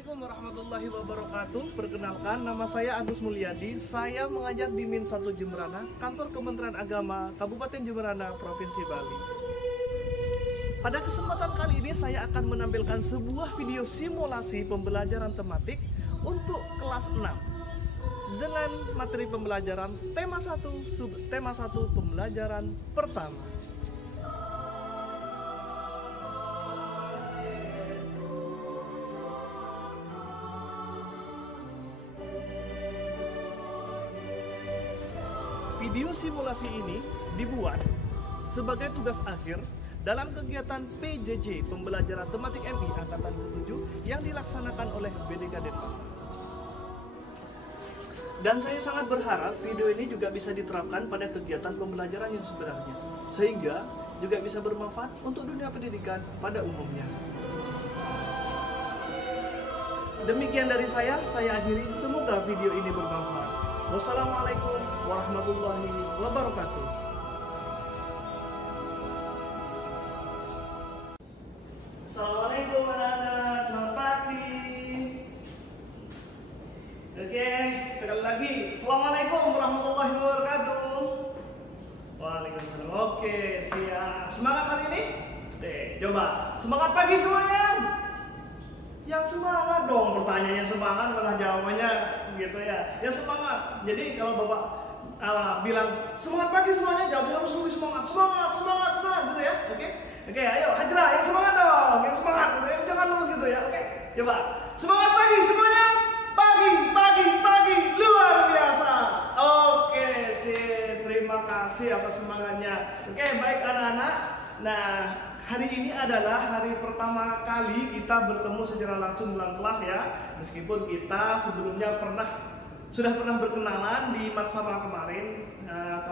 Assalamualaikum warahmatullahi wabarakatuh. Perkenalkan, nama saya Agus Mulyadi. Saya mengajar di Min 1 Jemberana, Kantor Kementerian Agama Kabupaten Jemberana, Provinsi Bali. Pada kesempatan kali ini saya akan menampilkan sebuah video simulasi pembelajaran tematik untuk kelas 6 dengan materi pembelajaran tema 1, subtema 1 pembelajaran pertama. Video simulasi ini dibuat sebagai tugas akhir dalam kegiatan PJJ Pembelajaran Tematik MI Angkatan ke-7 yang dilaksanakan oleh BDK Denpasar. Dan saya sangat berharap video ini juga bisa diterapkan pada kegiatan pembelajaran yang sebenarnya, sehingga juga bisa bermanfaat untuk dunia pendidikan pada umumnya. Demikian dari saya akhiri. Semoga video ini bermanfaat. Wassalamualaikum warahmatullahi wabarakatuh. Assalamualaikum anak-anak, selamat pagi. Oke, sekali lagi, Assalamualaikum warahmatullahi wabarakatuh. Waalaikumsalam. Oke, siap. Semangat hari ini? Coba, semangat pagi semuanya. Yang semangat dong, pertanyaannya semangat malah jawabannya gitu ya. Ya semangat. Jadi kalau Bapak bilang semangat pagi semuanya, jawabnya harus lebih semangat. Semangat gitu ya. Oke, ayo Hajrah yang semangat dong, yang semangat gitu ya. Jangan lurus gitu ya. Oke. Coba. Semangat pagi semuanya. Pagi luar biasa. Oke, sip. Terima kasih atas semangatnya. Oke, baik anak-anak. Nah, hari ini adalah hari pertama kali kita bertemu secara langsung dalam kelas ya. Meskipun kita sebelumnya sudah pernah berkenalan di Matsama kemarin,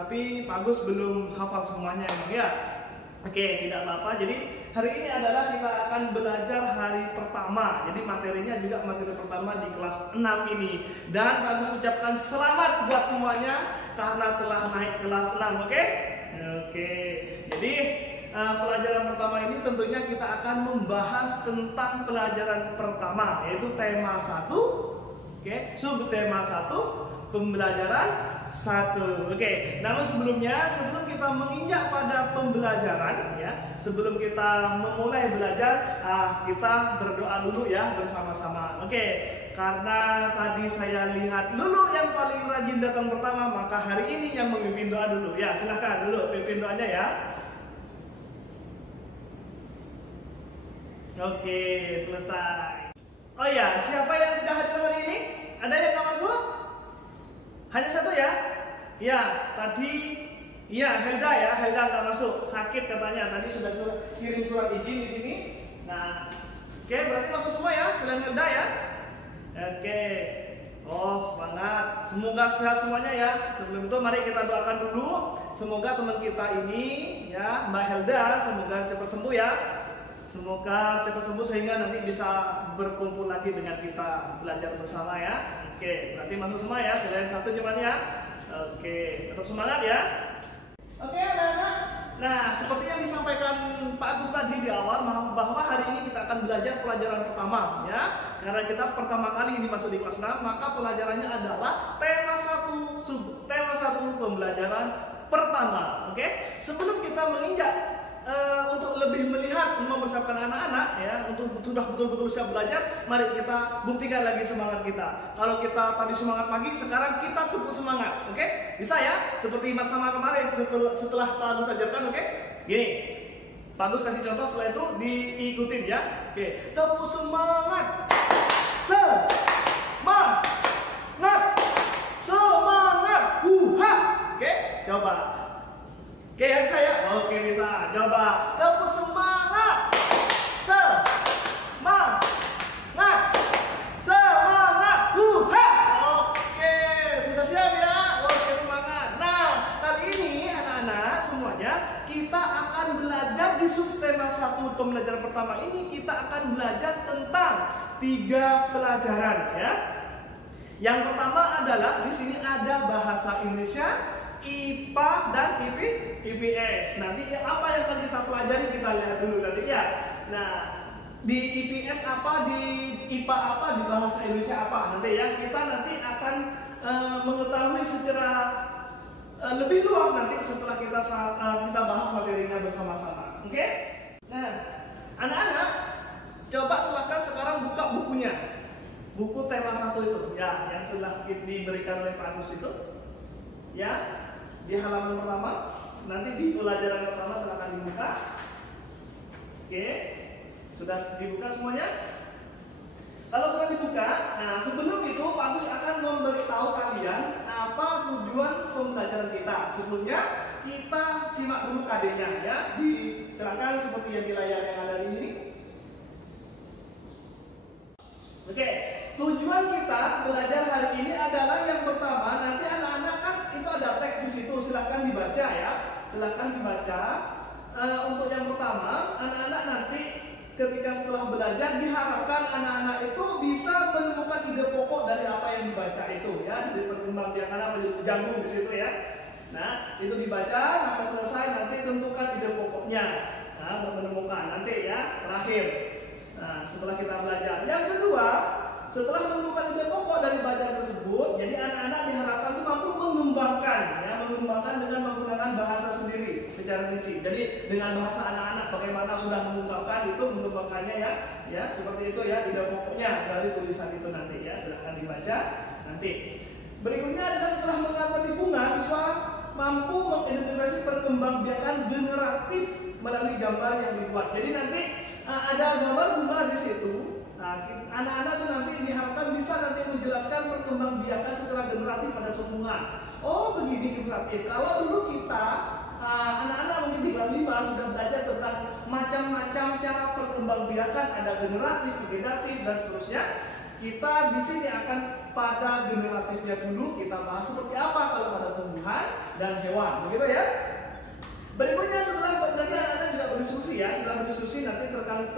tapi Pak Agus belum hafal semuanya emang ya. Oke, tidak apa-apa. Jadi hari ini adalah kita akan belajar hari pertama. Jadi materinya juga materi pertama di kelas 6 ini. Dan Pak Agus ucapkan selamat buat semuanya karena telah naik kelas 6. Oke. Jadi pelajaran pertama ini tentunya kita akan membahas tentang pelajaran pertama, yaitu tema 1, subtema 1, pembelajaran 1. Namun sebelum kita menginjak pada pembelajaran ya, sebelum kita memulai belajar, kita berdoa dulu ya bersama-sama. Karena tadi saya lihat Lulu yang paling rajin datang pertama, maka hari ini yang memimpin doa dulu ya. Silahkan dulu pimpin doanya ya. Oke, selesai. Oh ya, siapa yang tidak hadir hari ini? Ada yang nggak masuk? Hanya satu ya? Ya, tadi Helda ya, Helda nggak masuk, sakit katanya. Tadi sudah kirim surat izin di sini. Nah, berarti masuk semua ya, selain Helda ya. Oh, semangat. Semoga sehat semuanya ya. Sebelum itu mari kita doakan dulu. Semoga teman kita ini ya, Mbak Helda, semoga cepat sembuh ya. Semoga cepat sembuh sehingga nanti bisa berkumpul lagi dengan kita belajar bersama ya. Berarti masuk semua ya, selain satu cuman ya. Tetap semangat ya. Anak-anak. Nah, seperti yang disampaikan Pak Agus tadi di awal, bahwa hari ini kita akan belajar pelajaran pertama ya. Karena kita pertama kali ini masuk di kelas 6, maka pelajarannya adalah tema 1, subtema 1 pembelajaran pertama. Sebelum kita menginjak untuk lebih melihat mempersiapkan anak-anak ya, untuk sudah betul-betul siap belajar, mari kita buktikan lagi semangat kita. Kalau kita tadi semangat pagi, sekarang kita tepuk semangat. Bisa ya? Seperti Matsama kemarin setelah Pak Agus ajarkan. Gini, Pak Agus kasih contoh, setelah itu diikutin ya. Tepuk semangat. Semangat. Coba. Ya bisa ya? Bisa. Coba. Tepuk semangat. Semangat. Sudah siap ya? Semangat. Nah, kali ini anak-anak semuanya kita akan belajar di subtema 1 pembelajaran pertama ini. Kita akan belajar tentang 3 pelajaran ya. Yang pertama adalah di sini ada bahasa Indonesia, IPA dan IPS. Nanti apa yang akan kita pelajari kita lihat dulu nanti ya. Nah, di IPS apa, di IPA apa, di bahasa Indonesia apa. Nanti ya, kita nanti akan mengetahui secara lebih luas nanti setelah kita bahas materinya bersama-sama. Oke? Nah, anak-anak, coba silakan sekarang buka bukunya. Buku tema 1 itu, ya, yang sudah diberikan oleh Pak Agus itu. Ya, di halaman pertama, nanti di pelajaran pertama silakan dibuka. Oke, sudah dibuka semuanya? Kalau sudah dibuka, nah sebelum itu Pak Agus akan memberitahu kalian apa tujuan pembelajaran kita. Sebelumnya kita simak dulu KD-nya ya. Silakan seperti yang di layar yang ada di sini. Oke, tujuan kita belajar hari ini adalah yang pertama, nanti anak-anak kan itu ada teks di situ, silakan dibaca ya. Silakan dibaca. Untuk yang pertama, anak-anak nanti ketika setelah belajar diharapkan anak-anak itu bisa menemukan ide pokok dari apa yang dibaca itu ya, dari perkembangbiakan apa jagung di situ ya. Nah, itu dibaca sampai selesai, nanti tentukan ide pokoknya. Nah, untuk menemukan nanti ya, terakhir. Nah, setelah kita belajar. Yang kedua, setelah menemukan ide pokok dari bacaan tersebut, jadi anak-anak diharapkan itu mampu mengembangkan ya, mengembangkan dengan menggunakan bahasa sendiri secara rinci. Jadi dengan bahasa anak-anak bagaimana sudah mengungkapkan itu, mengembangkannya ya seperti itu ya, ide pokoknya dari tulisan itu nanti ya, silahkan dibaca nanti. Berikutnya adalah setelah mengamati bunga, siswa mampu mengidentifikasi perkembangbiakan generatif melalui gambar yang dibuat. Jadi nanti ada gambar bunga di situ. Nah, anak-anak itu nanti diharapkan bisa nanti menjelaskan perkembangbiakan secara generatif pada tumbuhan. Oh, begini generatif. Kalau dulu kita anak-anak mungkin di kelas 5 sudah belajar tentang macam-macam cara perkembangbiakan, ada generatif, vegetatif dan seterusnya. Kita di sini akan pada generatifnya dulu, kita bahas seperti apa kalau pada tumbuhan dan hewan, begitu ya. Berikutnya setelah nanti anak-anak juga berdiskusi ya, setelah berdiskusi nanti tentang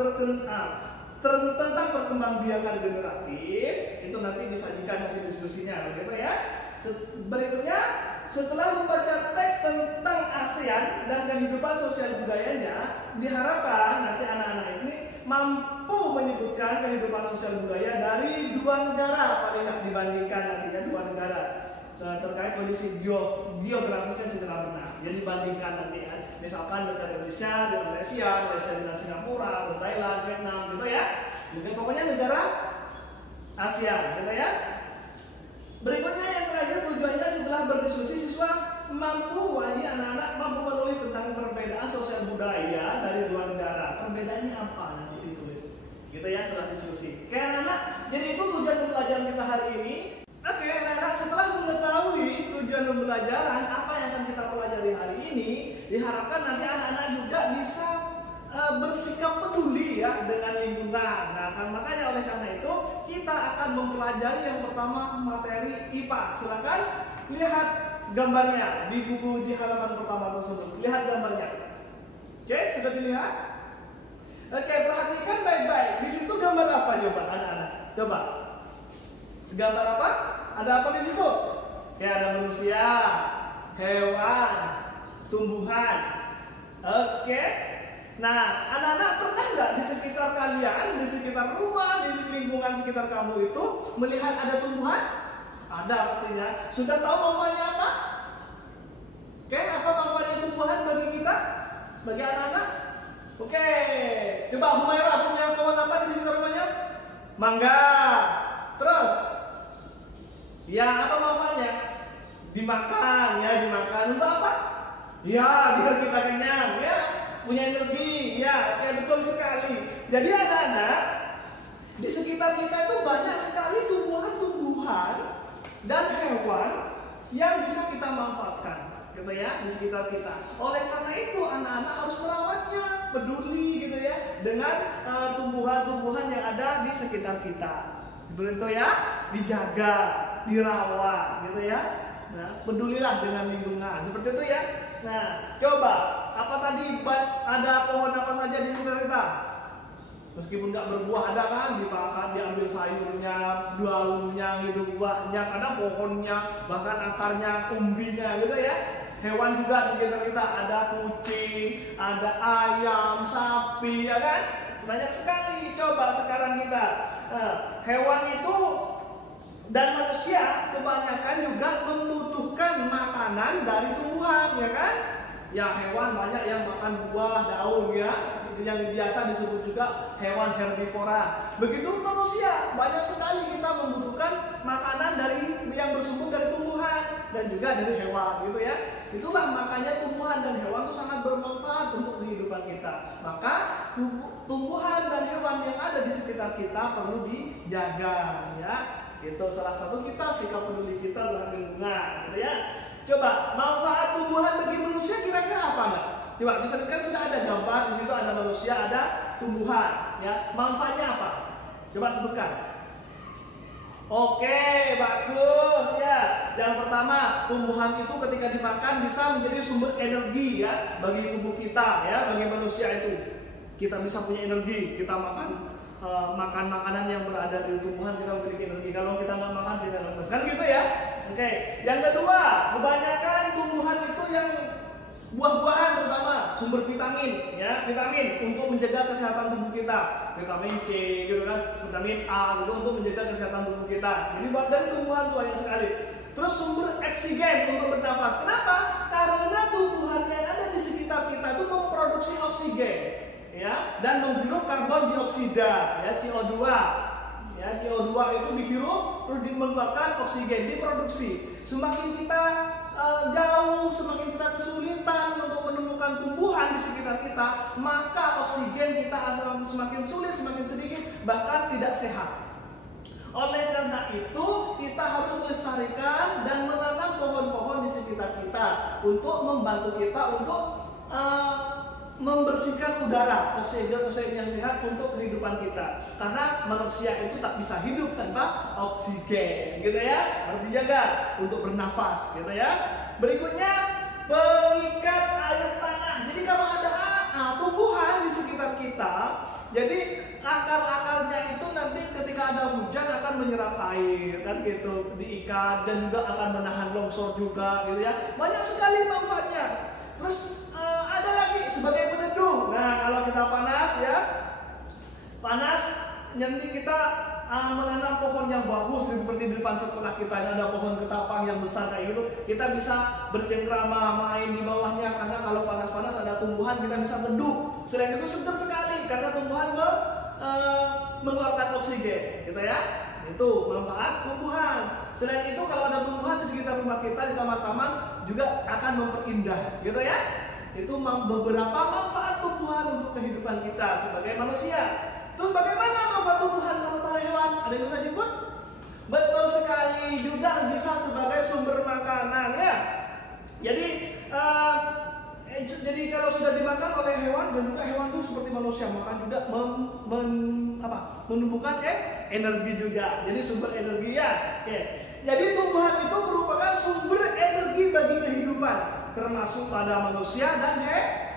perkembangbiakan generatif, itu nanti disajikan hasil diskusinya, begitu ya. Berikutnya setelah membaca teks tentang ASEAN dan kehidupan sosial budayanya, diharapkan nanti anak-anak ini mampu menyebutkan kehidupan sosial budaya dari 2 negara paling tidak dibandingkan nantinya 2 negara terkait kondisi geografisnya secara benar. Jadi dibandingkan nanti ya, misalkan negara Indonesia dengan Malaysia dengan Singapura, atau Thailand, Vietnam, gitu ya. Mungkin pokoknya negara ASEAN, gitu ya. Berikutnya yang terakhir tujuannya setelah berdiskusi siswa anak-anak mampu menulis tentang perbedaan sosial budaya dari 2 negara. Perbedaannya apa nanti ditulis, gitu ya setelah diskusi. Oke anak-anak, jadi itu tujuan pembelajaran kita hari ini. Oke anak-anak, setelah mengetahui tujuan pembelajaran apa yang akan kita pelajari hari ini, diharapkan nanti anak-anak juga bisa bersikap peduli ya dengan lingkungan. Nah, makanya oleh karena itu kita akan mempelajari yang pertama materi IPA. Silakan lihat gambarnya di buku di halaman pertama tersebut. Lihat gambarnya. Oke, sudah dilihat? Oke, perhatikan baik-baik. Di situ gambar apa coba anak-anak? Coba. Gambar apa? Ada apa di situ? Kayak ada manusia, hewan, tumbuhan. Oke. Nah, anak-anak pernah nggak di sekitar kalian, di sekitar rumah, di lingkungan sekitar kamu itu melihat ada tumbuhan? Ada pastinya. Sudah tahu manfaatnya apa? Oke, apa manfaatnya tumbuhan bagi kita? Bagi anak-anak? Oke, coba Humaira punya pohon apa di sekitar rumahnya? Mangga. Terus? Ya, apa manfaatnya? Dimakan, ya dimakan. Untuk apa? Ya, biar kita kenyang, ya. Punya energi, ya, kayak betul sekali. Jadi anak-anak di sekitar kita itu banyak sekali tumbuhan-tumbuhan dan hewan yang bisa kita manfaatkan, gitu ya, di sekitar kita. Oleh karena itu anak-anak harus merawatnya, peduli, gitu ya, dengan tumbuhan-tumbuhan yang ada di sekitar kita. Begitu ya, dijaga, dirawat, gitu ya. Nah, pedulilah dengan lingkungan, seperti itu ya. Nah, coba apa tadi ada pohon apa saja di sekitar kita? Meskipun nggak berbuah ada kan, dimakan, diambil sayurnya, daunnya gitu, buahnya, kadang pohonnya, bahkan akarnya, umbinya gitu ya. Hewan juga di sekitar kita ada kucing, ada ayam, sapi, ya kan? Banyak sekali. Coba sekarang kita hewan itu dan manusia kebanyakan juga membutuhkan makanan dari tumbuhan, ya kan? Ya, hewan banyak yang makan buah, daun, ya, yang biasa disebut juga hewan herbivora. Begitu manusia, banyak sekali kita membutuhkan makanan dari yang bersumber dari tumbuhan dan juga dari hewan, gitu ya. Itulah makanya tumbuhan dan hewan itu sangat bermanfaat untuk kehidupan kita. Maka tumbuhan dan hewan yang ada di sekitar kita perlu dijaga, ya. Itu salah satu kita sikap peduli kita terhadap lingkungan, gitu ya. Coba manfaat tumbuhan bagi manusia kira-kira apa enggak? Coba bisa kan sudah ada gambar di situ, ada manusia, ada tumbuhan, ya. Manfaatnya apa? Coba sebutkan. Oke, bagus ya. Yang pertama, tumbuhan itu ketika dimakan bisa menjadi sumber energi ya bagi tubuh kita ya, bagi manusia itu. Kita bisa punya energi, kita makan makanan yang berada di tumbuhan kita memiliki energi. Kalau kita nggak makan kita lemes, kan gitu ya. Oke. Yang kedua, kebanyakan tumbuhan itu yang buah-buahan terutama sumber vitamin, ya, vitamin untuk menjaga kesehatan tubuh kita, vitamin C, gitu kan, vitamin A, gitu untuk menjaga kesehatan tubuh kita. Jadi dari tumbuhan itu banyak sekali. Terus sumber oksigen untuk bernafas. Kenapa? Karena tumbuhan yang ada di sekitar kita itu memproduksi oksigen, ya, dan menghirup karbon dioksida, ya, CO2. Ya, CO2 itu dihirup terus mengeluarkan oksigen, diproduksi. Semakin kita jauh, semakin kita kesulitan untuk menemukan tumbuhan di sekitar kita, maka oksigen kita akan semakin sulit, semakin sedikit, bahkan tidak sehat. Oleh karena itu, kita harus melestarikan dan menanam pohon-pohon di sekitar kita untuk membantu kita untuk membersihkan udara, oksigen yang sehat untuk kehidupan kita. Karena manusia itu tak bisa hidup tanpa oksigen, gitu ya. Harus dijaga untuk bernafas, gitu ya. Berikutnya, pengikat air tanah. Jadi kalau ada tumbuhan di sekitar kita, jadi akar-akarnya itu nanti ketika ada hujan akan menyerap air, kan gitu, diikat dan juga akan menahan longsor juga, gitu ya. Banyak sekali manfaatnya. Terus ada lagi sebagai peneduh. Nah, kalau kita panas ya, panas nanti kita menanam pohon yang bagus seperti di depan sekolah kita ada pohon ketapang yang besar kayak gitu. Kita bisa bercengkrama, main di bawahnya karena kalau panas-panas ada tumbuhan kita bisa teduh. Selain itu segar sekali karena tumbuhan mengeluarkan oksigen, gitu ya. Itu manfaat tumbuhan. Selain itu kalau ada tumbuhan di sekitar rumah kita di taman-taman juga akan memperindah, gitu ya. Itu beberapa manfaat tumbuhan untuk kehidupan kita sebagai manusia. Terus bagaimana manfaat tumbuhan kalau pada hewan? Ada yang bisa jemput? Betul sekali, juga bisa sebagai sumber makanan ya. Jadi kalau sudah dimakan oleh hewan dan juga hewan itu seperti manusia makan juga menumbuhkan energi juga. Jadi sumber energi ya. Oke. Jadi tumbuhan itu merupakan sumber energi bagi kehidupan, termasuk pada manusia dan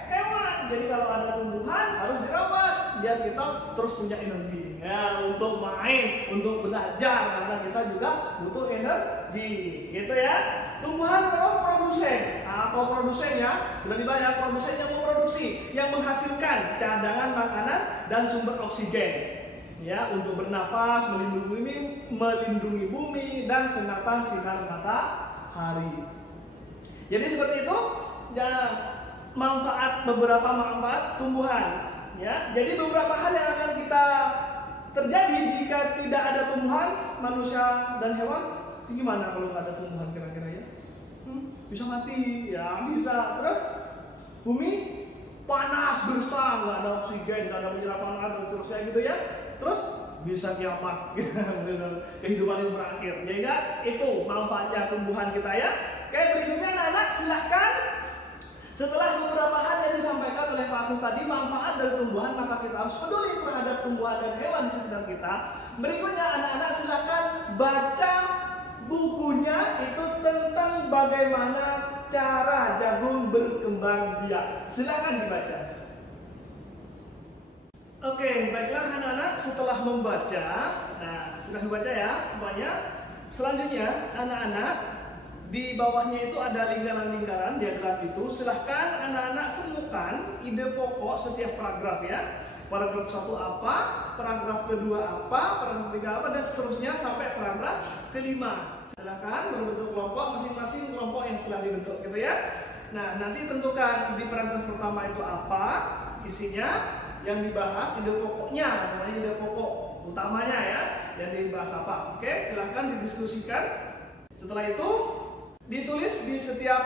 hewan. Jadi kalau ada tumbuhan harus dirawat biar kita terus punya energi ya untuk main, untuk belajar karena kita juga butuh energi, gitu ya. Tumbuhan memang produsen atau produsennya sudah dibayar, produsen yang memproduksi, yang menghasilkan cadangan makanan dan sumber oksigen ya untuk bernafas, melindungi bumi dan sengatan sinar matahari. Jadi seperti itu ya, beberapa manfaat tumbuhan ya. Jadi beberapa hal yang akan kita terjadi jika tidak ada tumbuhan, manusia dan hewan. Gimana kalau nggak ada tumbuhan kira-kira ya? Bisa mati ya, bisa. Terus bumi panas gersang, nggak ada oksigen, nggak ada penyerapan air dan seterusnya gitu ya. Terus bisa kiamat, kehidupan itu berakhir. Jadi itu manfaatnya tumbuhan kita ya. Oke, berikutnya anak-anak silahkan. Setelah beberapa hal yang disampaikan oleh Pak Agus tadi, manfaat dari tumbuhan, maka kita harus peduli terhadap tumbuhan dan hewan di sekitar kita. Berikutnya anak-anak silahkan baca bukunya itu tentang bagaimana cara jagung berkembang biak. Silahkan dibaca. Oke, baiklah anak-anak, setelah membaca, sudah membaca ya semuanya. Selanjutnya anak-anak di bawahnya itu ada lingkaran-lingkaran diagram itu. Silahkan anak-anak temukan ide pokok setiap paragraf ya. Paragraf 1 apa, paragraf kedua apa, paragraf 3 apa, dan seterusnya sampai paragraf kelima. Silahkan berbentuk kelompok, masing-masing kelompok yang setelah dibentuk gitu ya. Nah, nanti tentukan di paragraf pertama itu apa isinya, yang dibahas ide pokoknya, namanya ide pokok utamanya ya, yang dibahas apa. Oke, silahkan didiskusikan. Setelah itu ditulis di setiap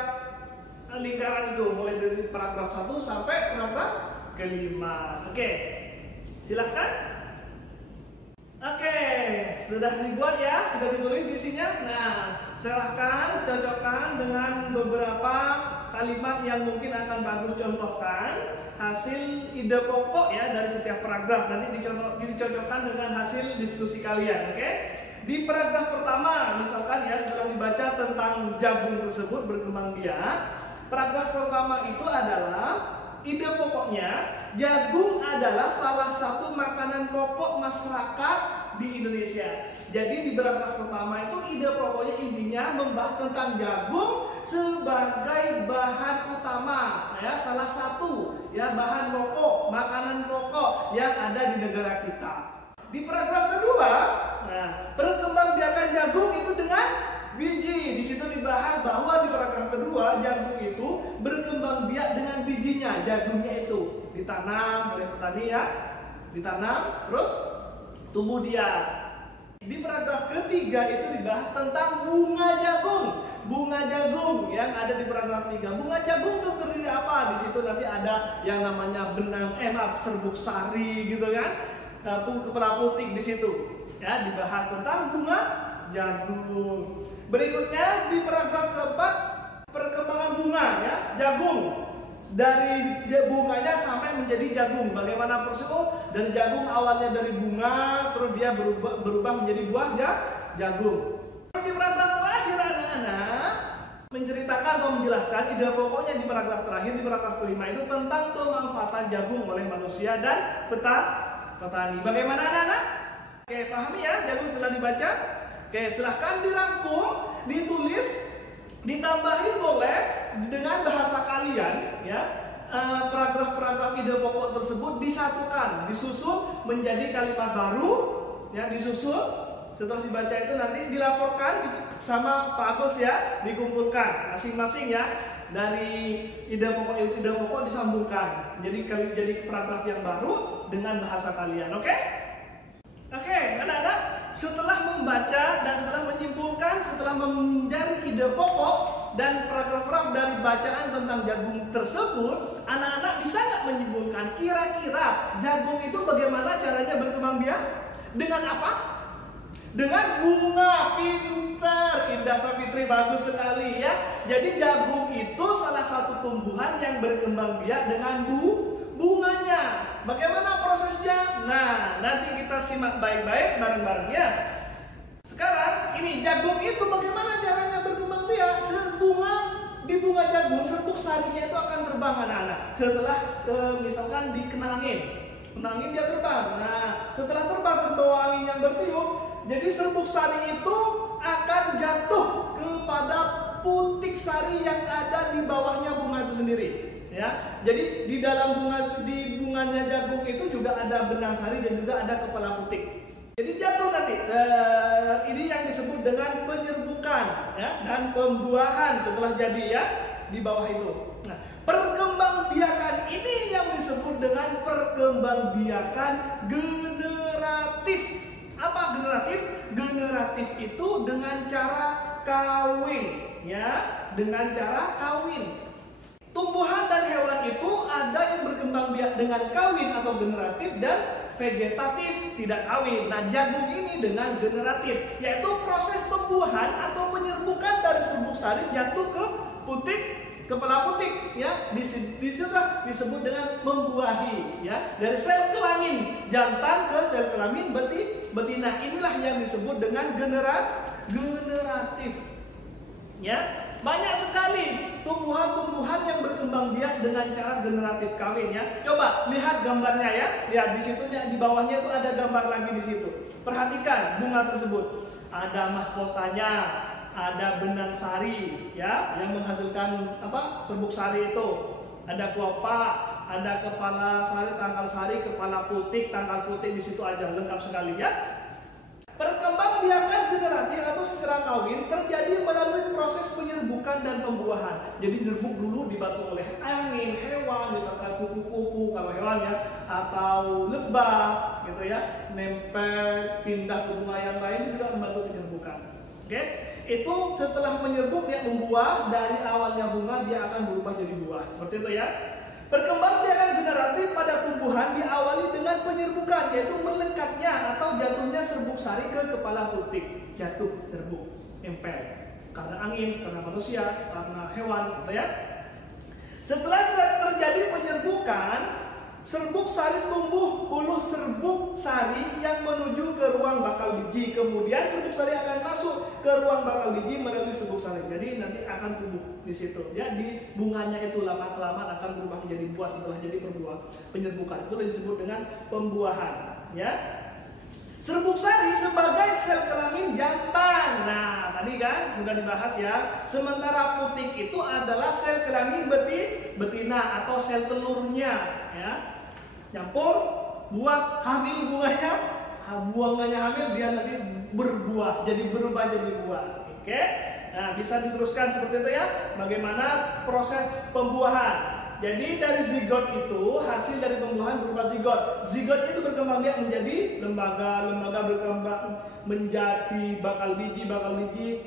lingkaran itu, mulai dari paragraf 1 sampai paragraf kelima. Oke, silahkan. Oke, sudah dibuat ya, sudah ditulis isinya. Nah, silahkan cocokkan dengan beberapa kalimat yang mungkin akan bagus contohkan hasil ide pokok ya dari setiap paragraf. Nanti dicocokkan dengan hasil diskusi kalian. Oke, di paragraf pertama misalkan ya, setelah dibaca tentang jagung tersebut berkembang biak, paragraf pertama itu adalah ide pokoknya, jagung adalah salah satu makanan pokok masyarakat di Indonesia. Jadi di paragraf pertama itu ide pokoknya intinya membahas tentang jagung sebagai bahan utama ya, salah satu ya bahan pokok, makanan pokok yang ada di negara kita. Di paragraf kedua, nah, perkembangbiakan jagung itu dengan biji. Di situ dibahas bahwa di paragraf kedua jagung itu berkembang biak dengan bijinya. Jagungnya itu ditanam oleh petani ya, ditanam terus tumbuh dia. Di paragraf ketiga itu dibahas tentang bunga jagung. Bunga jagung yang ada di paragraf 3. Bunga jagung itu terdiri apa? Di situ nanti ada yang namanya benang serbuk sari gitu kan. Kepala putih di situ. Ya, dibahas tentang bunga jagung. Berikutnya di paragraf keempat, perkembangan bunga ya, jagung. Dari bunganya sampai menjadi jagung. Bagaimana proses? Dari jagung awalnya dari bunga, terus dia berubah menjadi buah jagung. Di paragraf terakhir anak-anak menceritakan atau menjelaskan ide pokoknya di paragraf terakhir, di paragraf kelima itu tentang pemanfaatan jagung oleh manusia dan petani. Bagaimana anak-anak? Oke, pahami ya jagung setelah dibaca? Oke, silahkan dirangkum, ditulis, ditambahin boleh dengan bahasa kalian ya. Paragraf-paragraf ide pokok tersebut disatukan, disusun menjadi kalimat baru ya, disusun. Setelah dibaca itu nanti dilaporkan sama Pak Agus ya, dikumpulkan masing-masing ya. Dari ide pokok disambungkan. Jadi paragraf yang baru dengan bahasa kalian. Oke? Oke, anak-anak, setelah membaca dan setelah menyimpulkan, setelah mencari ide pokok dan paragraf-paragraf dari bacaan tentang jagung tersebut, anak-anak bisa nggak menyimpulkan kira-kira jagung itu bagaimana caranya berkembang biak? Dengan apa? Dengan bunga. Pintar, Indah Safitri, bagus sekali ya. Jadi jagung itu salah satu tumbuhan yang berkembang biak dengan bunganya. Bagaimana prosesnya? Nah, nanti kita simak baik-baik bareng-bareng ya. Sekarang ini jagung itu bagaimana caranya berkembang biak? Di bunga jagung serbuk sarinya itu akan terbang anak-anak. Setelah misalkan dikenangin dia terbang. Nah, setelah terbang terbawa angin yang bertiup, jadi serbuk sari itu akan jatuh kepada putik sari yang ada di bawahnya bunga itu sendiri. Ya, jadi di dalam bunganya jagung itu juga ada benang sari dan juga ada kepala putik. Jadi jatuh nanti. Ini yang disebut dengan penyerbukan ya, dan pembuahan setelah jadi ya di bawah itu. Nah, perkembangbiakan ini yang disebut dengan perkembangbiakan generatif. Apa generatif? Generatif itu dengan cara kawin ya, dengan cara kawin. Tumbuhan dan hewan itu ada yang berkembang biak dengan kawin atau generatif dan vegetatif tidak kawin. Nah, jagung ini dengan generatif, yaitu proses pembuahan atau penyerbukan dari serbuk sari jatuh ke putik, kepala putik ya, disebut dengan membuahi ya, dari sel kelamin jantan ke sel kelamin betina. Inilah yang disebut dengan generatif ya. Banyak sekali tumbuhan-tumbuhan yang berkembang biak dengan cara generatif kawin ya. Coba lihat gambarnya ya. Lihat di situnya, di bawahnya itu ada gambar lagi di situ. Perhatikan bunga tersebut. Ada mahkotanya, ada benang sari, ya, yang menghasilkan apa? Serbuk sari itu. Ada kelopak, ada kepala sari, tangkal sari, kepala putik, tangkal putik, di situ aja lengkap sekali, ya. Perkembangbiakan generatif atau segera kawin terjadi melalui proses penyerbukan dan pembuahan. Jadi nyerbuk dulu dibantu oleh angin, hewan, misalkan kupu-kupu kalau hewan ya, atau lebah gitu ya, nempel pindah ke bunga yang lain juga membantu penyerbukan. Oke, itu setelah menyerbuk dia membuah, dari awalnya bunga dia akan berubah jadi buah. Seperti itu ya. Perkembangbiakan generatif pada tumbuhan diawali dengan penyerbukan, yaitu melekatnya atau jatuhnya serbuk sari ke kepala putik. Jatuh, serbuk, nempel. Karena angin, karena manusia, karena hewan, gitu ya. Setelah terjadi penyerbukan, serbuk sari tumbuh puluh serbuk sari yang menuju ke ruang bakal biji. Kemudian serbuk sari akan masuk ke ruang bakal biji melalui serbuk sari. Jadi nanti akan tumbuh di situ. Ya, di bunganya itu lama kelamaan akan berubah menjadi buah setelah jadi penyerbukan. Itu disebut dengan pembuahan. Ya. Serbuk sari sebagai sel kelamin jantan. Nah, tadi kan sudah dibahas ya. Sementara putik itu adalah sel kelamin betina atau sel telurnya. Ya. Nyampur buat hamil bunganya hamil, dia nanti berbuah, jadi berubah jadi buah. Oke, nah bisa diteruskan seperti itu ya. Bagaimana proses pembuahan? Jadi dari zigot itu, hasil dari pembuahan berupa zigot. Zigot itu berkembang biak menjadi lembaga berkembang menjadi bakal biji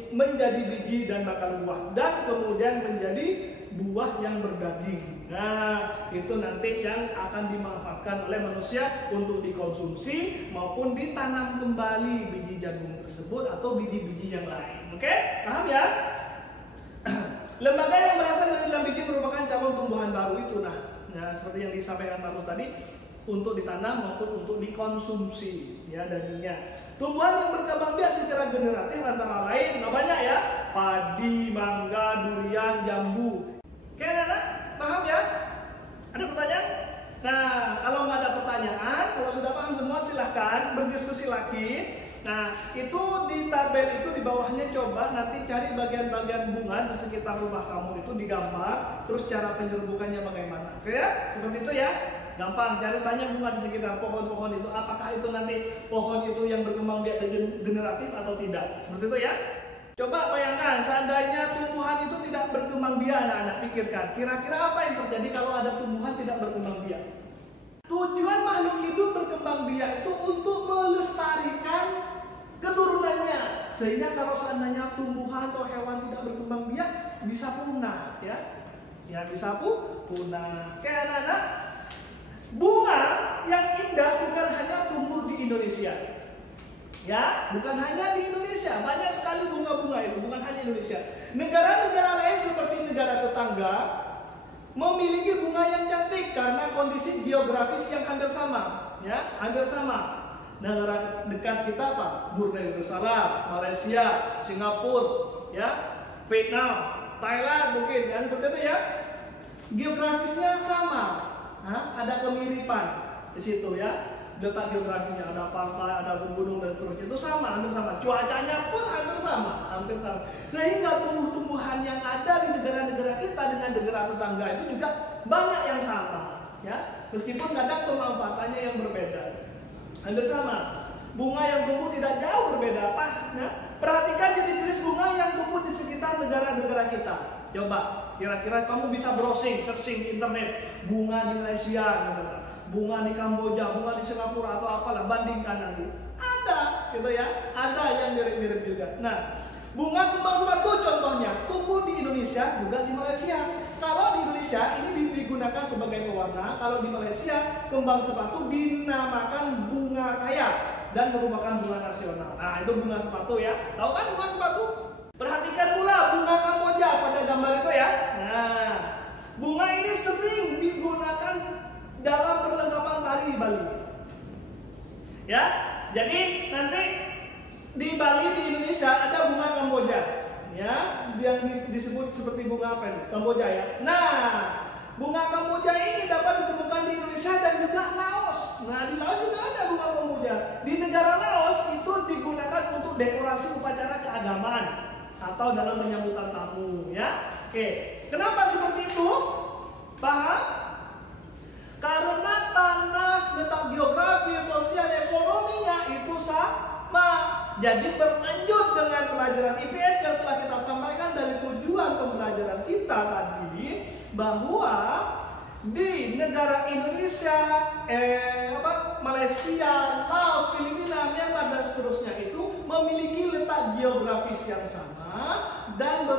menjadi biji dan bakal buah, dan kemudian menjadi buah yang berdaging. Nah, itu nanti yang akan dimanfaatkan oleh manusia untuk dikonsumsi maupun ditanam kembali biji jagung tersebut atau biji-biji yang lain. Oke, paham ya? Lembaga yang berasal dari dalam biji merupakan cabang tumbuhan baru itu. Nah, seperti yang disampaikan Pak tadi, untuk ditanam maupun untuk dikonsumsi, ya, dagingnya. Tumbuhan yang berkembang biak secara generatif antara lain, banyak ya, padi, mangga, durian, jambu. Oke, anak-anak, paham ya? Ada pertanyaan? Nah, kalau nggak ada pertanyaan, kalau sudah paham semua silahkan berdiskusi lagi. Nah, itu di tabel itu di bawahnya coba nanti cari bagian-bagian bunga di sekitar rumah kamu itu digambar, terus cara penyerbukannya bagaimana. Oke ya? Seperti itu ya. Gampang, cari banyak bunga di sekitar pohon-pohon itu. Apakah itu nanti pohon itu yang berkembang biak generatif atau tidak? Seperti itu ya. Coba bayangkan, seandainya tumbuhan itu tidak berkembang biak, anak-anak pikirkan, kira-kira apa yang terjadi kalau ada tumbuhan tidak berkembang biak? Tujuan makhluk hidup berkembang biak itu untuk melestarikan keturunannya, sehingga kalau seandainya tumbuhan atau hewan tidak berkembang biak bisa punah, ya bisa punah. Kayak anak-anak, bunga yang indah bukan hanya tumbuh di Indonesia, ya, bukan hanya di Indonesia, banyak sekali bunga-bunga itu, bukan hanya Indonesia. Negara-negara lain seperti negara tetangga memiliki bunga yang cantik karena kondisi geografis yang hampir sama, ya, hampir sama. Negara dekat kita apa? Brunei Darussalam, Malaysia, Singapura, ya, Vietnam, Thailand mungkin, ya, seperti itu ya. Geografisnya sama, ada kemiripan di situ ya. Letak geografisnya ada pantai, ada gunung dan seterusnya, itu sama, hampir sama. Cuacanya pun hampir sama. Sehingga tumbuh-tumbuhan yang ada di negara-negara kita dengan negara tetangga itu juga banyak yang sama, ya. Meskipun kadang pemanfaatannya yang berbeda, hampir sama. Bunga yang tumbuh tidak jauh berbeda, ya. Perhatikan jenis-jenis bunga yang tumbuh di sekitar negara-negara kita. Coba, kira-kira kamu bisa browsing, searching internet, bunga di Malaysia, misalnya, bunga di Kamboja, bunga di Singapura atau apalah, bandingkan nanti. Ada, gitu ya. Ada yang mirip-mirip juga. Nah, bunga kembang sepatu contohnya tumbuh di Indonesia juga di Malaysia. Kalau di Indonesia ini digunakan sebagai pewarna, kalau di Malaysia kembang sepatu dinamakan bunga raya dan merupakan bunga nasional. Nah, itu bunga sepatu ya. Tahu kan bunga sepatu? Perhatikan pula bunga Kamboja pada gambar itu ya. Nah, bunga ini sering digunakan dalam perlengkapan tari di Bali. Ya, jadi nanti di Bali di Indonesia ada bunga Kamboja, ya, yang disebut seperti bunga apa ini? Kamboja ya. Nah, bunga Kamboja ini dapat ditemukan di Indonesia dan juga Laos. Nah, di Laos juga ada bunga Kamboja. Di negara Laos itu digunakan untuk dekorasi upacara keagamaan. atau dalam penyambutan tamu, ya. Oke, kenapa seperti itu? Paham? Karena tanah, letak geografi, sosial, ekonominya itu sama. Jadi berlanjut dengan pelajaran IPS yang setelah kita sampaikan dari tujuan pembelajaran kita tadi, bahwa di negara Indonesia, Malaysia, Laos, Filipina, Myanmar dan seterusnya itu memiliki letak geografis yang sama dan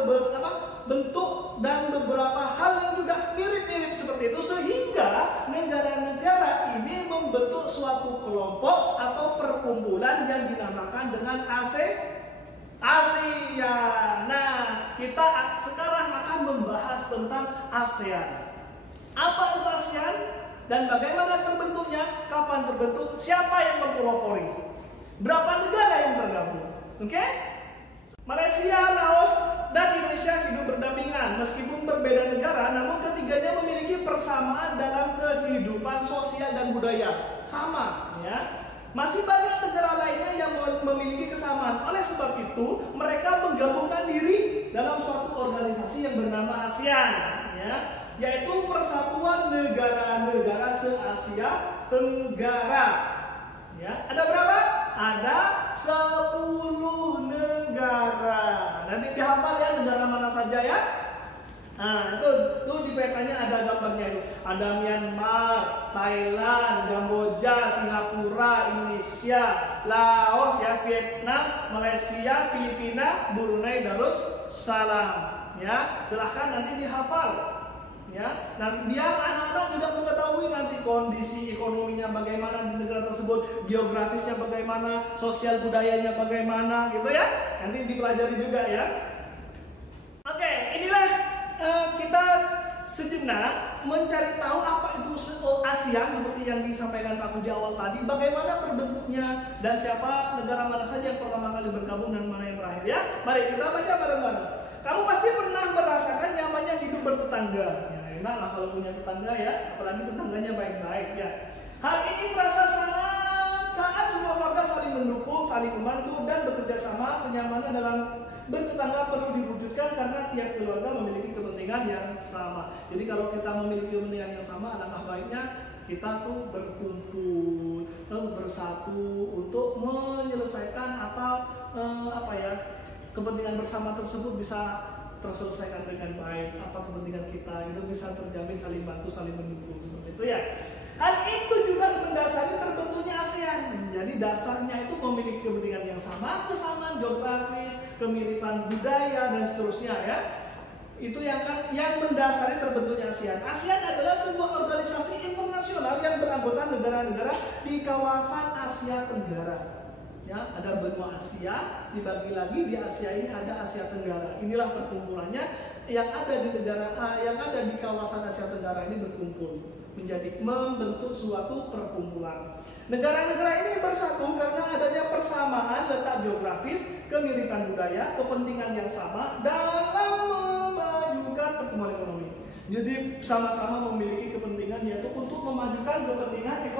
bentuk dan beberapa hal yang juga mirip-mirip seperti itu, sehingga negara-negara ini membentuk suatu kelompok atau perkumpulan yang dinamakan dengan Asia. Nah, kita sekarang akan membahas tentang ASEAN. Apa itu ASEAN dan bagaimana terbentuknya, kapan terbentuk, siapa yang mempelopori, berapa negara yang tergabung. Oke? Malaysia, Laos, dan Indonesia hidup berdampingan. Meskipun berbeda negara, namun ketiganya memiliki persamaan dalam kehidupan sosial dan budaya. Sama, ya. Masih banyak negara lainnya yang memiliki kesamaan. Oleh sebab itu, mereka menggabungkan diri dalam suatu organisasi yang bernama ASEAN, ya, yaitu Persatuan Negara-Negara Se-Asia Tenggara. Ya, ada berapa? Ada 10 negara. Nanti dihafal ya negara mana saja ya. Nah, itu di petanya ada gambarnya itu. Ada Myanmar, Thailand, Kamboja, Singapura, Indonesia, Laos ya, Vietnam, Malaysia, Filipina, Brunei Darussalam. Ya, silahkan nanti dihafal. Ya, nah biar anak-anak juga mengetahui nanti kondisi ekonominya bagaimana di negara tersebut, geografisnya bagaimana, sosial budayanya bagaimana, gitu ya. Nanti dipelajari juga ya. Oke, inilah kita sejenak mencari tahu apa itu ASEAN seperti yang disampaikan Pak di awal tadi, bagaimana terbentuknya dan siapa negara mana saja yang pertama kali bergabung dan mana yang terakhir ya. Mari kita baca bareng-bareng. Kamu pasti pernah merasakan nyamannya hidup bertetangga. Ya, enak lah kalau punya tetangga ya, apalagi tetangganya baik-baik ya. Hal ini terasa sangat semua warga saling mendukung, saling membantu dan bekerja sama. Kenyamanan dalam bertetangga perlu diwujudkan karena tiap keluarga memiliki kepentingan yang sama. Jadi kalau kita memiliki kepentingan yang sama, alangkah baiknya kita tuh berkumpul, bersatu untuk menyelesaikan atau kepentingan bersama tersebut bisa terselesaikan dengan baik. Apa kepentingan kita itu bisa terjamin, saling bantu, saling mendukung seperti itu ya. Hal itu juga mendasari terbentuknya ASEAN. Jadi dasarnya itu memiliki kepentingan yang sama, kesamaan geografis, kemiripan budaya dan seterusnya ya. Itu yang mendasari terbentuknya ASEAN. ASEAN adalah sebuah organisasi internasional yang beranggota negara-negara di kawasan Asia Tenggara. Ya, ada benua Asia, dibagi lagi di Asia ini ada Asia Tenggara. Inilah perkumpulannya yang ada di yang ada di kawasan Asia Tenggara ini berkumpul membentuk suatu perkumpulan. Negara-negara ini bersatu karena adanya persamaan letak geografis, kemiripan budaya, kepentingan yang sama dalam memajukan pertumbuhan ekonomi. Jadi sama-sama memiliki kepentingan yaitu untuk memajukan kepentingan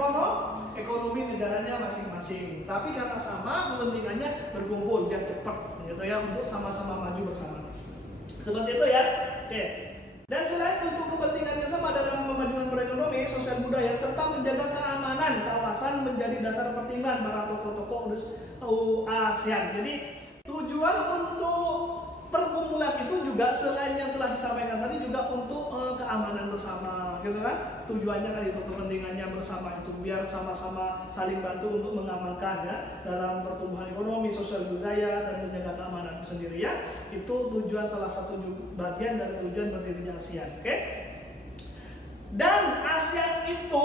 ekonomi negaranya masing-masing. Tapi karena sama kepentingannya berkumpul biar cepat gitu ya, untuk sama-sama maju bersama. Seperti itu ya. Oke. Dan selain untuk kepentingan yang sama dalam memajukan perekonomian, sosial budaya serta menjaga keamanan kawasan menjadi dasar pertimbangan para tokoh-tokoh ASEAN. Jadi tujuan untuk perkumpulan itu juga selain yang telah disampaikan tadi juga untuk keamanan bersama, gitu kan? Tujuannya kan itu, kepentingannya bersama itu biar sama-sama saling bantu untuk mengamankan ya dalam pertumbuhan ekonomi, sosial budaya dan menjaga keamanan itu sendiri ya. Itu tujuan salah satu bagian dari tujuan berdirinya ASEAN, oke? Dan ASEAN itu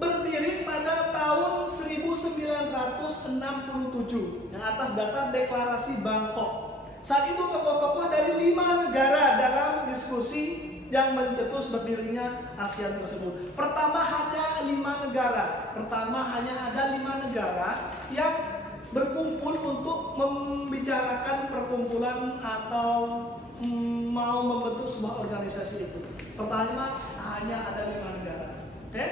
berdiri pada tahun 1967 yang atas dasar deklarasi Bangkok. Saat itu tokoh-tokoh dari 5 negara dalam diskusi yang mencetus berdirinya ASEAN tersebut. Pertama hanya 5 negara yang berkumpul untuk membicarakan perkumpulan atau mau membentuk sebuah organisasi itu. Pertama hanya ada 5 negara. Oke?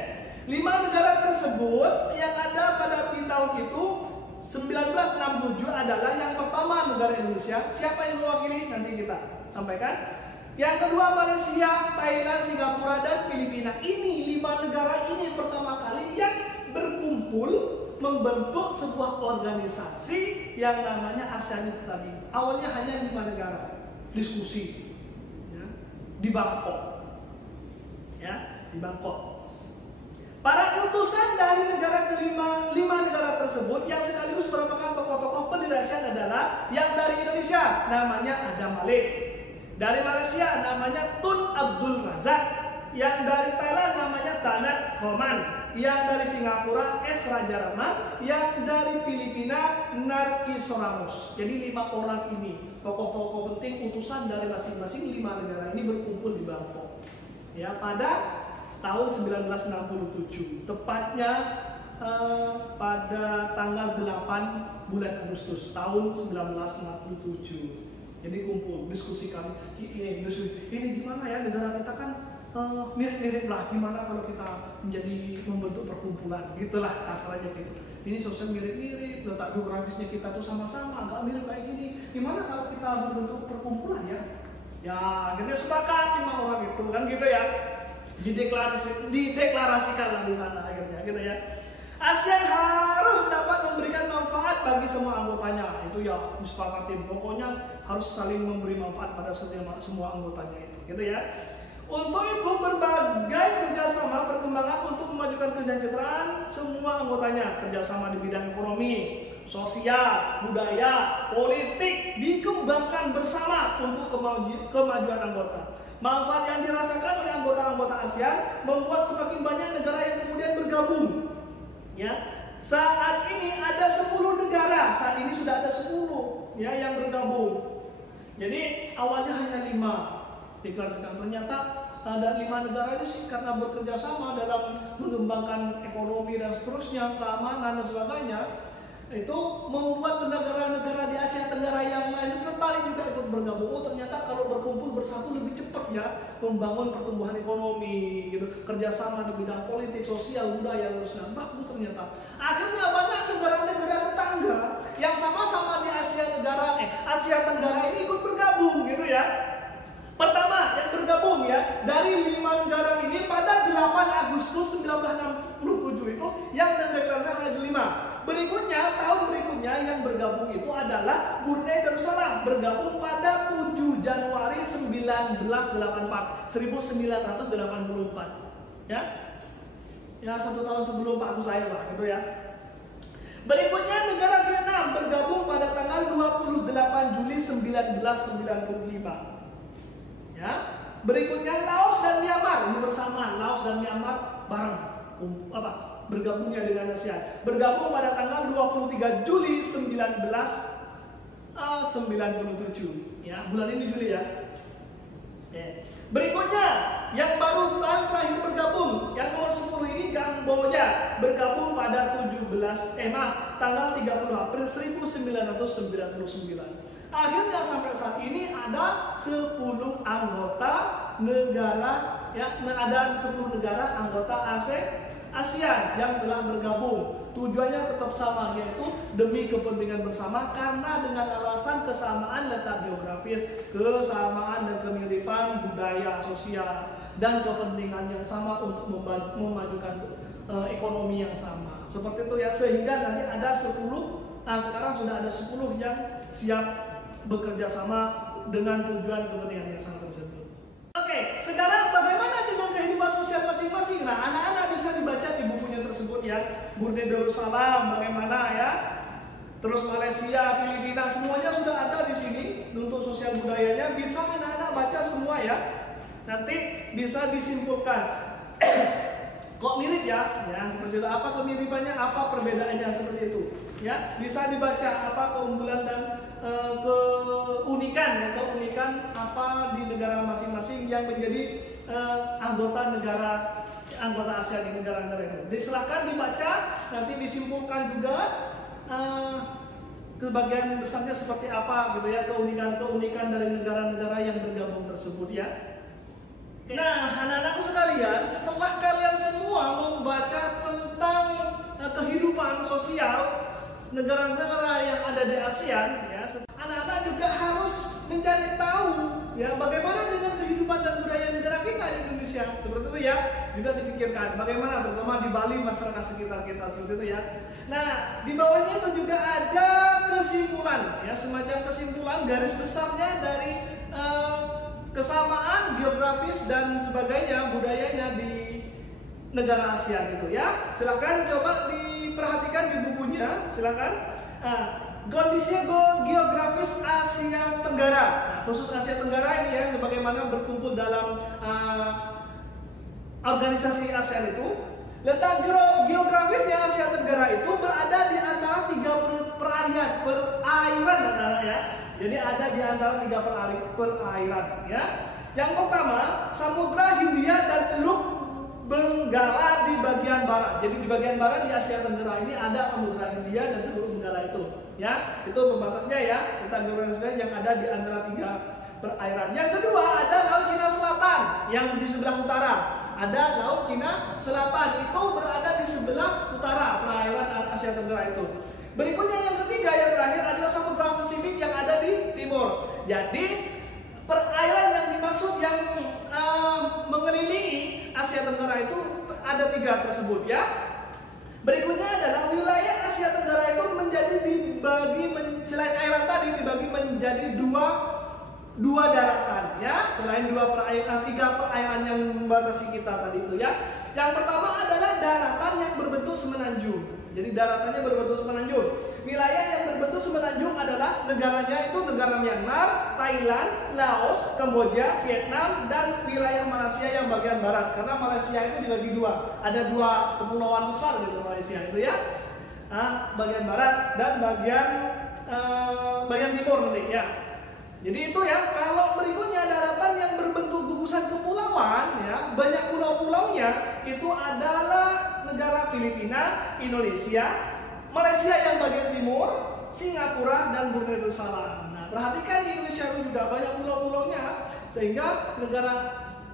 5 negara tersebut yang ada pada tahun itu 1967 adalah yang pertama negara Indonesia. Siapa yang mewakili? Nanti kita sampaikan. Yang kedua Malaysia, Thailand, Singapura, dan Filipina. Ini 5 negara ini pertama kali yang berkumpul membentuk sebuah organisasi yang namanya ASEAN itu tadi. Awalnya hanya 5 negara diskusi ya, di Bangkok. Ya, di Bangkok. Para utusan dari negara kelima, 5 negara tersebut yang sekaligus merupakan tokoh-tokoh pendiri ASEAN adalah yang dari Indonesia namanya Adam Malik. Dari Malaysia namanya Tun Abdul Razak, yang dari Thailand namanya Tanat Homan, yang dari Singapura S. Raja Rahman, yang dari Filipina Narciso Ramos. Jadi 5 orang ini tokoh-tokoh penting utusan dari masing-masing 5 negara ini berkumpul di Bangkok. Ya, pada tahun 1967, tepatnya pada tanggal 8 bulan Agustus tahun 1967. Jadi kumpul, diskusikan ini gimana ya, negara kita kan mirip-mirip lah, gimana kalau kita menjadi membentuk perkumpulan, gitulah kasarnya gitu. Ini sosial mirip-mirip, letak geografisnya kita tuh sama-sama, nggak mirip kayak gini. Gimana kalau kita berbentuk perkumpulan ya? Ya, kita sepakat 5 orang itu kan gitu ya. Dideklarasikan lah di sana akhirnya gitu ya. ASEAN harus dapat memberikan manfaat bagi semua anggotanya. Itu ya disepakatin. Pokoknya harus saling memberi manfaat pada semua anggotanya itu, gitu ya. Untuk itu berbagai kerjasama perkembangan untuk memajukan kesejahteraan semua anggotanya. Kerjasama di bidang ekonomi, sosial, budaya, politik dikembangkan bersama untuk kemajuan anggota. Manfaat yang dirasakan oleh anggota-anggota ASEAN membuat semakin banyak negara yang kemudian bergabung. Ya, saat ini ada 10 negara. Saat ini sudah ada 10 ya yang bergabung. Jadi awalnya hanya 5 deklarasikan. Ternyata dari 5 negara ini sih karena bekerja sama dalam mengembangkan ekonomi dan seterusnya, keamanan dan sebagainya, itu membuat negara-negara di Asia Tenggara yang lain itu tertarik juga ikut bergabung. Oh, ternyata kalau berkumpul bersatu lebih cepat ya membangun pertumbuhan ekonomi gitu, kerjasama di bidang politik, sosial, budaya dan sebagainya. Bagus ternyata. Akhirnya banyak negara-negara tetangga yang sama-sama di Asia Tenggara ini ikut bergabung gitu ya. Pertama yang bergabung ya dari 5 negara ini pada 8 Agustus 1967 itu yang mendeklarasikan hanya 5. Berikutnya, tahun berikutnya yang bergabung itu adalah Brunei Darussalam, bergabung pada 7 Januari 1984. Ya. Ya, 1 tahun sebelum Pak Agus lahir lah gitu ya. Berikutnya negara Vietnam bergabung pada tanggal 28 Juli 1995. Ya. Berikutnya Laos dan Myanmar, ini bersama Laos dan Myanmar bareng bergabungnya dengan ASEAN. Bergabung pada tanggal 23 Juli 1997. Ya, bulan ini Juli ya. Berikutnya yang baru terakhir bergabung, yang nomor 10 ini Kamboja, bergabung pada tanggal 30 April 1999. Akhirnya sampai saat ini ada 10 anggota negara ya, ada 10 negara anggota ASEAN yang telah bergabung. Tujuannya tetap sama, yaitu demi kepentingan bersama karena dengan alasan kesamaan letak geografis, kesamaan dan kemiripan budaya, sosial, dan kepentingan yang sama untuk memajukan ekonomi yang sama. Seperti itu ya, sehingga nanti ada 10, sekarang sudah ada 10 yang siap bekerja sama dengan tujuan kepentingan yang sama tersebut. Oke, sekarang bagaimana dengan kehidupan sosial masing-masing? Nah, anak-anak bisa dibaca di bukunya tersebut ya. Brunei Darussalam bagaimana ya? Terus Malaysia, Filipina, semuanya sudah ada di sini untuk sosial budayanya. Bisa anak-anak baca semua ya. Nanti bisa disimpulkan. Kok mirip ya? Ya, seperti itu. Apa kemiripannya? Apa perbedaannya? Seperti itu. Ya, bisa dibaca apa keunggulan dan keunikan apa di negara masing-masing yang menjadi anggota ASEAN di negara-negara itu. Diserahkan dibaca, nanti disimpulkan juga kebagian besarnya seperti apa gitu ya, keunikan dari negara-negara yang bergabung tersebut ya. Nah, anak-anakku sekalian, setelah kalian semua membaca tentang kehidupan sosial negara-negara yang ada di ASEAN ya, anak-anak juga harus mencari tahu ya bagaimana dengan kehidupan dan budaya negara kita di Indonesia. Seperti itu ya, juga dipikirkan bagaimana terutama di Bali masyarakat sekitar kita seperti itu ya. Nah, di bawahnya itu juga ada kesimpulan ya, semacam kesimpulan garis besarnya dari kesamaan geografis dan sebagainya budayanya di negara Asia gitu ya. Silakan coba diperhatikan di bukunya, silakan. Kondisi geografis Asia Tenggara, khusus Asia Tenggara ini ya, bagaimana berkumpul dalam organisasi ASEAN itu. Letak geografisnya Asia Tenggara itu berada di antara 3 perairan ya. Jadi ada di antara 3 perairan ya. Yang pertama, Samudra Hindia dan Teluk Benggala di bagian barat. Jadi di bagian barat di Asia Tenggara ini ada Samudra Hindia dan Teluk Benggala itu. Ya, itu pembatasnya ya. Kita geografisnya yang ada di antara 3 perairan. Yang kedua ada Laut Cina Selatan yang di sebelah utara. Ada Laut Cina Selatan itu berada di sebelah utara perairan Asia Tenggara itu. Berikutnya yang ketiga yang terakhir adalah Samudra Pasifik yang ada di timur. Jadi perairan yang dimaksud yang mengelilingi Asia Tenggara itu ada 3 tersebut ya. Berikutnya adalah wilayah Asia Tenggara itu menjadi dibagi selain airan tadi dibagi menjadi dua daratan ya, selain 3 perairan yang membatasi kita tadi itu ya. Yang pertama adalah daratan yang berbentuk semenanjung. Jadi daratannya berbentuk semenanjung. Wilayah yang berbentuk semenanjung adalah negaranya itu negara Myanmar, Thailand, Laos, Kamboja, Vietnam, dan wilayah Malaysia yang bagian barat. Karena Malaysia itu dibagi 2. Ada 2 kepulauan besar di Malaysia itu ya. Bagian barat dan bagian timur nanti ya. Jadi itu ya, kalau berikutnya daratan yang berbentuk gugusan kepulauan ya, banyak pulau-pulaunya itu adalah negara Filipina, Indonesia, Malaysia yang bagian timur, Singapura dan Brunei Darussalam. Nah, perhatikan di Indonesia juga banyak pulau-pulaunya, sehingga negara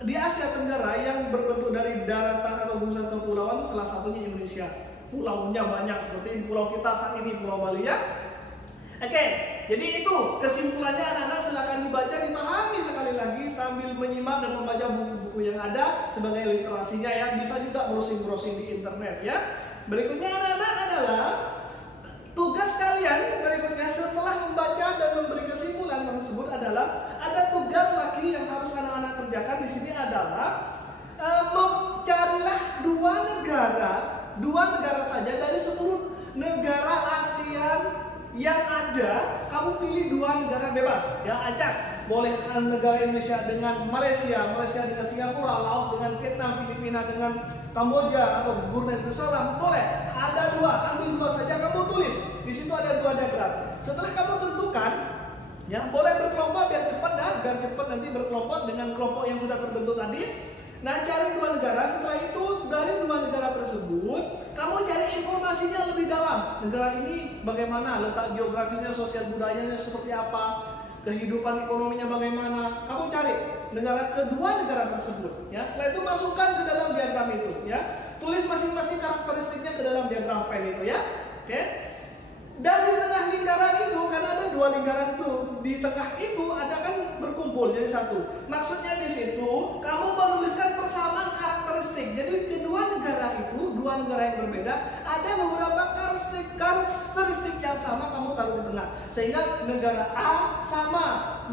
di Asia Tenggara yang berbentuk dari daratan atau gugusan kepulauan itu salah satunya Indonesia. Pulaunya banyak seperti pulau kita saat ini, Pulau Bali ya. Oke, jadi itu kesimpulannya anak-anak silakan dibaca, dipahami sekali lagi sambil menyimak dan membaca buku-buku yang ada sebagai literasinya ya. Bisa juga browsing-browsing di internet ya. Berikutnya anak-anak adalah tugas kalian berikutnya setelah membaca dan memberi kesimpulan tersebut adalah ada tugas lagi yang harus anak-anak kerjakan di sini adalah mencarilah dua negara saja dari seluruh negara ASEAN yang ada, kamu pilih 2 negara bebas ya, acak. Boleh negara Indonesia dengan Malaysia, Malaysia dengan Singapura, Laos dengan Vietnam, Filipina dengan Kamboja atau Brunei Darussalam, boleh. Ada 2, ambil 2 saja, kamu tulis. Di situ ada 2 diagram. Setelah kamu tentukan, ya boleh berkelompok biar cepat nanti berkelompok dengan kelompok yang sudah terbentuk tadi. Nah, cari 2 negara. Setelah itu dari 2 negara tersebut kamu cari informasinya lebih dalam. Negara ini bagaimana, letak geografisnya, sosial budayanya seperti apa, kehidupan ekonominya bagaimana. Kamu cari kedua negara tersebut ya. Setelah itu masukkan ke dalam diagram itu ya. Tulis masing-masing karakteristiknya ke dalam diagram Venn itu ya. Oke. Dan di tengah lingkaran itu, karena ada 2 lingkaran itu, di tengah itu ada kan berkumpul jadi satu. Maksudnya di situ kamu menuliskan persamaan karakteristik. Jadi kedua negara itu, 2 negara yang berbeda, ada beberapa karakteristik yang sama kamu taruh di tengah. Sehingga negara A sama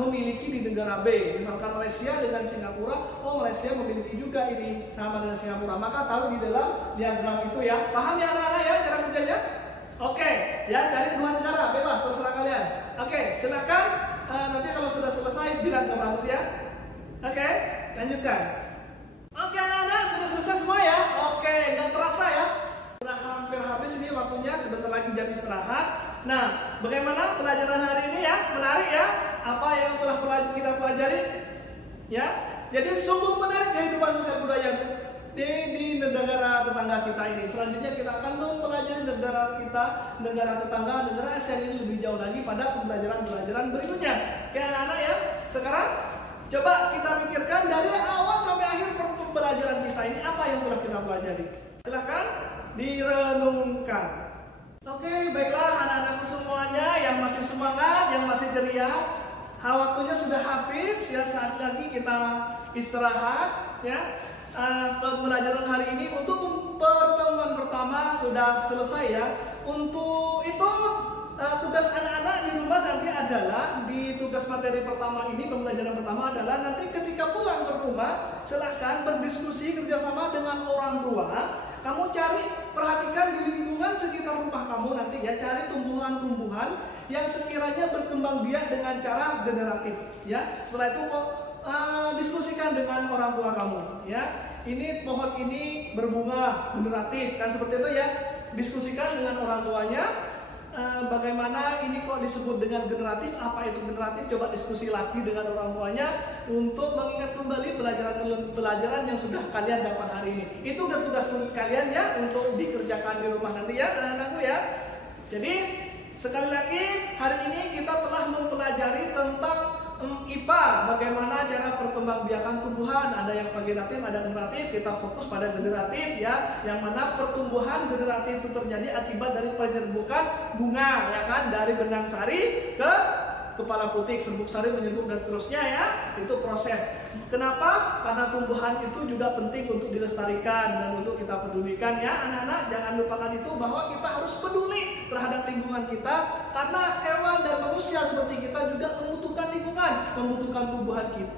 memiliki di negara B. Misalkan Malaysia dengan Singapura, oh Malaysia memiliki juga ini sama dengan Singapura. Maka taruh di dalam diagram itu ya. Paham ya anak-anak ya cara kerjanya? Oke, ya dari 2 negara bebas terserah kalian. Oke, silakan nanti kalau sudah selesai bilang ke bagus ya. Oke, lanjutkan. Oke anak-anak sudah selesai semua ya. Oke, nggak terasa ya. Sudah hampir habis ini waktunya, sebentar lagi jam istirahat. Nah, bagaimana pelajaran hari ini ya? Menarik ya? Apa yang telah kita pelajari? Ya, jadi sungguh menarik kehidupan sosial budaya di negara tetangga kita ini. Selanjutnya kita akan mempelajari negara kita, negara tetangga, negara ASEAN ini lebih jauh lagi pada pembelajaran berikutnya. Oke anak-anak ya, sekarang coba kita pikirkan dari awal sampai akhir pembelajaran kita ini apa yang telah kita pelajari. Silahkan direnungkan. Oke, baiklah anak-anakku semuanya yang masih semangat, yang masih ceria. Waktunya sudah habis ya, saat lagi kita istirahat ya. Pembelajaran hari ini untuk pertemuan pertama sudah selesai ya. Untuk itu tugas anak-anak di rumah nanti adalah di tugas materi pertama ini, pembelajaran pertama adalah nanti ketika pulang ke rumah silahkan berdiskusi kerjasama dengan orang tua. Kamu cari, perhatikan di lingkungan sekitar rumah kamu nanti ya, cari tumbuhan-tumbuhan yang sekiranya berkembang biak dengan cara generatif ya. Setelah itu diskusikan dengan orang tua kamu ya. Ini pohon ini berbunga generatif kan, seperti itu ya. Diskusikan dengan orang tuanya. Bagaimana ini kok disebut dengan generatif, apa itu generatif, coba diskusi lagi dengan orang tuanya untuk mengingat kembali pelajaran yang sudah kalian dapat hari ini. Itu tugas kalian ya untuk dikerjakan di rumah nanti ya anak-anakku ya. Jadi sekali lagi hari ini kita telah mempelajari tentang IPA, bagaimana cara perkembangbiakan tumbuhan. Ada yang vegetatif, ada generatif. Kita fokus pada generatif ya, yang mana pertumbuhan generatif itu terjadi akibat dari penyerbukan bunga ya kan, dari benang sari ke kepala putik, serbuk sari menyerbuk dan seterusnya ya. Itu proses. Kenapa? Karena tumbuhan itu juga penting untuk dilestarikan dan untuk kita pedulikan ya anak-anak. Jangan lupakan itu, bahwa kita harus peduli terhadap lingkungan kita, karena hewan dan manusia seperti kita juga membutuhkan lingkungan, membutuhkan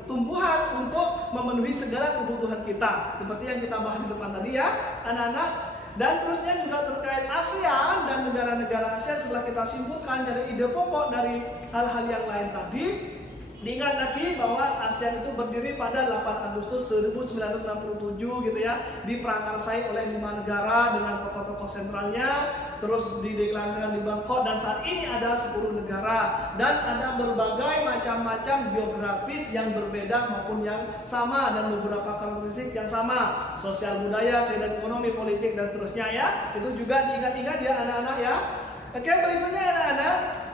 tumbuhan untuk memenuhi segala kebutuhan kita. Seperti yang kita bahas di depan tadi ya anak-anak. Dan terusnya juga terkait ASEAN dan negara-negara ASEAN, setelah kita simpulkan dari ide pokok dari hal-hal yang lain tadi. Diingat lagi bahwa ASEAN itu berdiri pada 8 Agustus 1967 gitu ya, diprakarsai oleh 5 negara dengan tokoh-tokoh sentralnya, terus dideklarasikan di Bangkok, dan saat ini ada 10 negara dan ada berbagai macam-macam geografis yang berbeda maupun yang sama, dan beberapa karakteristik yang sama, sosial budaya, keadaan ekonomi, politik dan seterusnya ya. Itu juga diingat-ingat ya anak-anak ya. Oke, berikutnya anak-anak.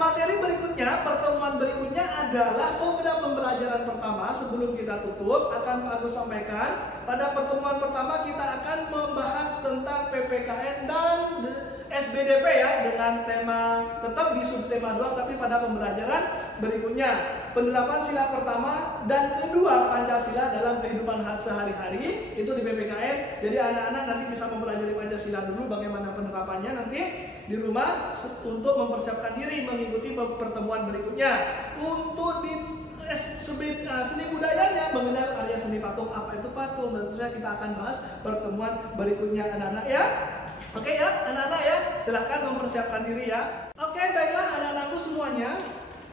Materi berikutnya, pertemuan berikutnya adalah pembelajaran pertama. Sebelum kita tutup, akan Pak Agus sampaikan, pada pertemuan pertama kita akan membahas tentang PPKN dan SBDP ya, dengan tema tetap di subtema 2, tapi pada pembelajaran berikutnya penerapan sila pertama dan kedua Pancasila dalam kehidupan sehari-hari itu di PPKN. Jadi anak-anak nanti bisa mempelajari Pancasila dulu, bagaimana penerapannya nanti di rumah untuk mempersiapkan diri mengikuti pertemuan berikutnya. Untuk di seni budayanya, mengenal karya seni patung, apa itu patung dan seterusnya, kita akan bahas pertemuan berikutnya anak-anak ya. Oke ya anak-anak ya, silahkan mempersiapkan diri ya. Oke, baiklah anak-anakku semuanya,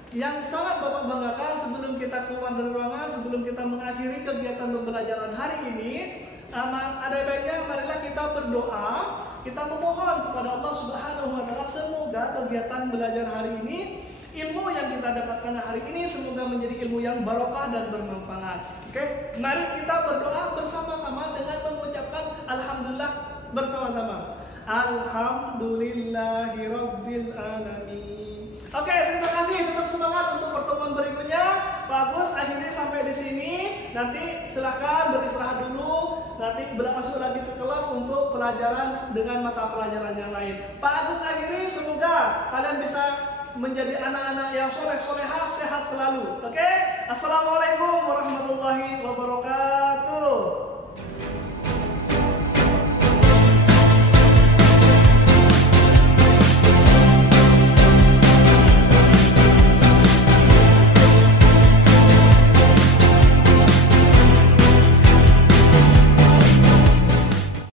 yang sangat Bapak banggakan, sebelum kita keluar dari ruangan, sebelum kita mengakhiri kegiatan pembelajaran hari ini, ada baiknya marilah kita berdoa, kita memohon kepada Allah Subhanahu wa Ta'ala, semoga kegiatan belajar hari ini, ilmu yang kita dapatkan hari ini, semoga menjadi ilmu yang barokah dan bermanfaat. Oke, mari kita berdoa bersama-sama dengan mengucapkan alhamdulillah bersama-sama. Alhamdulillahirabbil alamin. Oke, terima kasih. Tetap semangat untuk pertemuan berikutnya. Pak Agus akhirnya sampai di sini. Nanti silahkan beristirahat dulu. Nanti masuk lagi ke kelas untuk pelajaran dengan mata pelajaran yang lain. Pak Agus akhiri, semoga kalian bisa menjadi anak-anak yang soleh-solehah, sehat selalu. Oke? Assalamualaikum warahmatullahi wabarakatuh.